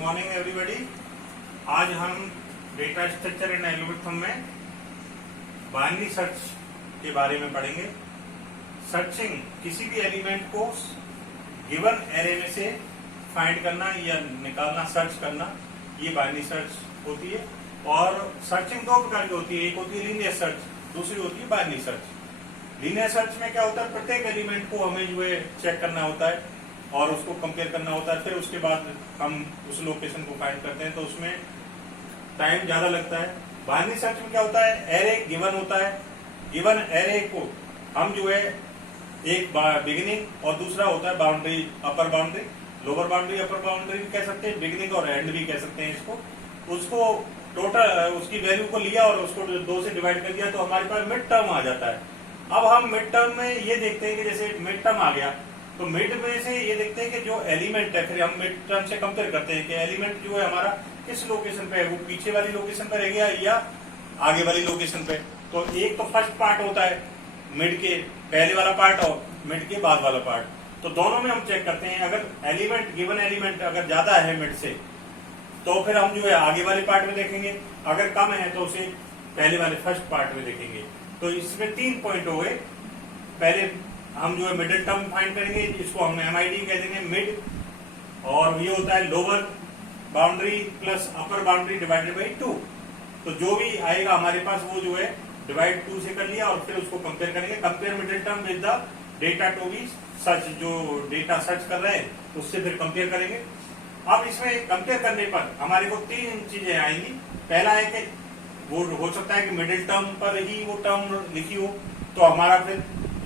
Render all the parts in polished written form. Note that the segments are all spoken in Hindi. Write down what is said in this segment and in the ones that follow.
Morning everybody. आज हम डेटा स्ट्रक्चर एंड एल्गोरिथम में बाइनरी सर्च के बारे में पढ़ेंगे। सर्चिंग किसी भी एलिमेंट को गिवन एरे में से फाइंड करना या निकालना, सर्च करना, ये बाइनरी सर्च होती है। और सर्चिंग दो प्रकार की होती है, एक होती है लीनियर सर्च, दूसरी होती है बाइनरी सर्च। लीनियर सर्च में क्या होता है, प्रत्येक एलिमेंट को हमें जो है चेक करना होता है और उसको कंपेयर करना होता है, फिर उसके बाद हम उस लोकेशन को फाइंड करते हैं, तो उसमें टाइम ज्यादा लगता है। बाइनरी सर्च में क्या होता है, एरे गिवन होता है, गिवन एरे को हम जो है एक बिगिनिंग और दूसरा होता है बाउंड्री, अपर बाउंड्री, लोअर बाउंड्री, अपर बाउंड्री भी कह सकते हैं, बिगिनिंग और एंड भी कह सकते हैं इसको। उसको टोटल उसकी वैल्यू को लिया और उसको 2 से डिवाइड कर दिया तो हमारे पास मिड टर्म आ जाता है। अब हम मिड टर्म में ये देखते हैं कि जैसे मिड टर्म आ गया तो मिड में से ये देखते हैं कि जो एलिमेंट है, फिर हम मिड टर्म से कंपेयर करते हैं कि एलिमेंट जो है हमारा किस लोकेशन पे है, वो पीछे वाली लोकेशन पे रह गया या आगे वाली लोकेशन पे। तो एक तो फर्स्ट पार्ट होता है मिड के पहले वाला पार्ट और मिड के बाद वाला पार्ट, तो दोनों में हम चेक करते हैं। अगर एलिमेंट गिवन एलिमेंट अगर ज्यादा है मिड से तो फिर हम जो है आगे वाले पार्ट में देखेंगे, अगर कम है तो उसे पहले वाले फर्स्ट पार्ट में देखेंगे। तो इसमें 3 पॉइंट हो गए। पहले हम जो है मिडिल टर्म फाइंड करेंगे, इसको हम MID कह देंगे, मिड, और ये होता है lower boundary plus upper boundary divided by 2। तो जो भी आएगा हमारे पास वो जो है डिवाइड 2 से कर लिया और फिर उसको कंपेयर करेंगे। Compare middle term with the data to be search, जो डेटा सर्च कर रहे हैं उससे फिर कंपेयर करेंगे। अब इसमें कंपेयर करने पर हमारे को 3 चीजें आएंगी। पहला है कि वो हो सकता है कि मिडिल टर्म पर ही वो टर्म लिखी हो तो हमारा फिर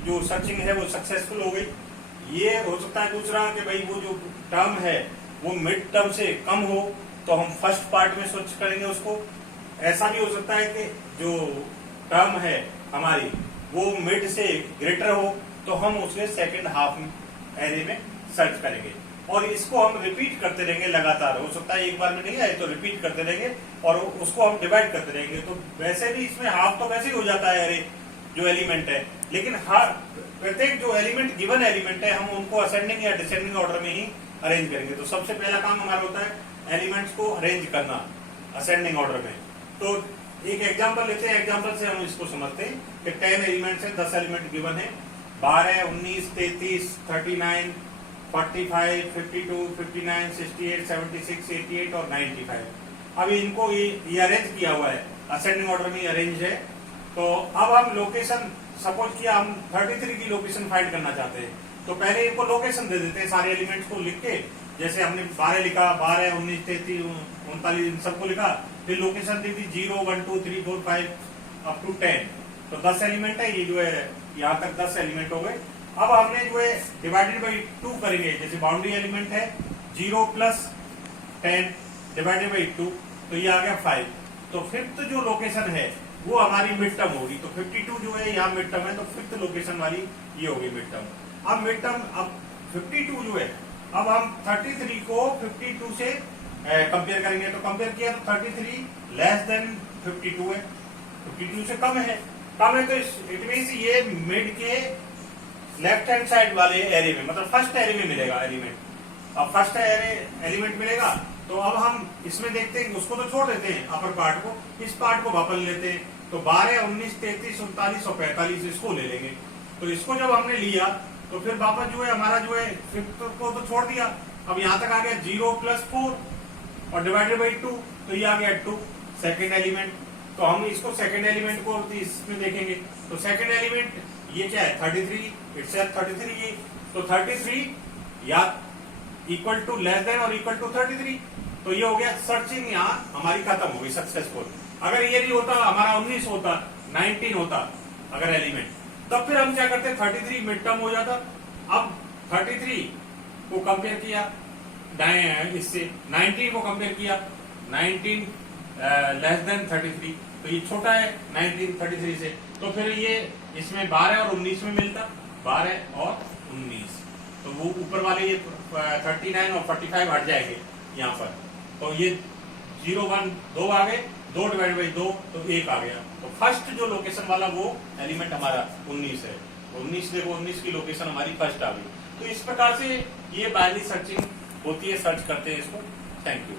जो सर्चिंग है वो सक्सेसफुल हो गई। ये हो सकता है दूसरा कि भाई वो जो टर्म है वो मिड टर्म से कम हो तो हम फर्स्ट पार्ट में सर्च करेंगे उसको। ऐसा भी हो सकता है कि जो टर्म है हमारी वो मिड से ग्रेटर हो तो हम उसके सेकंड हाफ एरे में सर्च करेंगे। और इसको हम रिपीट करते रहेंगे लगातार, हो सकता है एक बार में नहीं आए तो रिपीट करते रहेंगे और उसको हम डिवाइड करते रहेंगे। तो वैसे भी इसमें हाफ तो वैसे ही हो जाता है एरे जो एलिमेंट है, लेकिन हर प्रत्येक जो एलिमेंट गिवन एलिमेंट है हम उनको असेंडिंग या डिसेंडिंग ऑर्डर में ही अरेंज करेंगे। तो सबसे पहला काम हमारा होता है एलिमेंट्स को अरेंज करना असेंडिंग ऑर्डर में। तो एक एग्जांपल लेते हैं, एग्जांपल से हम इसको समझते हैं कि 10 एलिमेंट्स हैं, 10 एलिमेंट गिवन है, 12, 19, 33, 39, 45, 52, 59, 68, 76, 88 और 95। अब इनको ये अरेंज किया हुआ है, असेंडिंग ऑर्डर में अरेंज है। तो अब हम लोकेशन, सपोज किया हम 33 की लोकेशन फाइंड करना चाहते हैं, तो पहले इनको लोकेशन दे देते हैं सारे एलिमेंट्स को लिख के। जैसे हमने 12 लिखा, 12, 19, 33, 39 इन सबको लिखा, फिर लोकेशन दी थी 0, 1, 2, 3, 4, 5 अप टू 10। तो 10 एलिमेंट है, ये जो है यहाँ तक 10 एलिमेंट हो गए। अब हमने जो है डिवाइडेड बाई 2 करेंगे, जैसे बाउंड्री एलिमेंट है 0 प्लस 10 डिवाइडेड बाई 2, तो ये आ गया 5। तो फिफ्थ जो लोकेशन है वो हमारी मिड टर्म होगी। तो 52 जो है यहाँ मिड टर्म है, तो फिफ्थ लोकेशन वाली ये होगी मिड टर्म। अब मिड टर्म, अब 52 जो है, अब हम 33 को 52 से कंपेयर करेंगे। तो कंपेयर किया तो 33 लेस देन 52 है, 52 से कम है तो इट मीन्स ये मिड के लेफ्ट हैंड साइड वाले एरे में, मतलब फर्स्ट एरे में मिलेगा एलिमेंट। अब फर्स्ट एरे एलिमेंट मिलेगा तो अब हम इसमें देखते हैं, उसको तो छोड़ देते हैं अपर पार्ट को, इस पार्ट को वापस लेते हैं। तो 12, 19, 33, 39 और 45 इसको ले लेंगे। तो इसको जब हमने लिया तो फिर वापस जो है हमारा जो है फिफ्थ को तो छोड़ दिया, अब यहाँ तक आ गया 0 प्लस 4 और डिवाइडेड बाई 2, तो ये आ गया 2 सेकेंड एलिमेंट। तो हम इसको सेकेंड एलिमेंट को इसमें देखेंगे। तो सेकेंड एलिमेंट ये क्या है, 33, इट्स 33 ये। तो 33 या इक्वल टू लेस देन और इक्वल टू 33, तो ये हो गया सर्चिंग, यहाँ हमारी खत्म हो गई सक्सेसफुल। अगर ये नहीं होता, हमारा 19 होता, 19 होता अगर एलिमेंट, तब फिर हम क्या करते, 33 मिड टर्म हो जाता। अब 33 को कंपेयर किया इससे, 19 को कंपेयर किया, 19 लेस देन 33, तो ये छोटा है 19 33 से। तो फिर ये इसमें 12 और 19 में मिलता, 12 और 19, तो वो ऊपर वाले ये 39 और 45 हट जाएंगे यहाँ पर। तो ये 0, 1, 2 आ गए, 2 डिवाइड बाई 2 तो 1 आ गया। तो फर्स्ट जो लोकेशन वाला वो एलिमेंट हमारा 19 है, 19 देखो 19 की लोकेशन हमारी फर्स्ट आ गई। तो इस प्रकार से ये बाइनरी सर्चिंग होती है, सर्च करते हैं इसको। Thank you.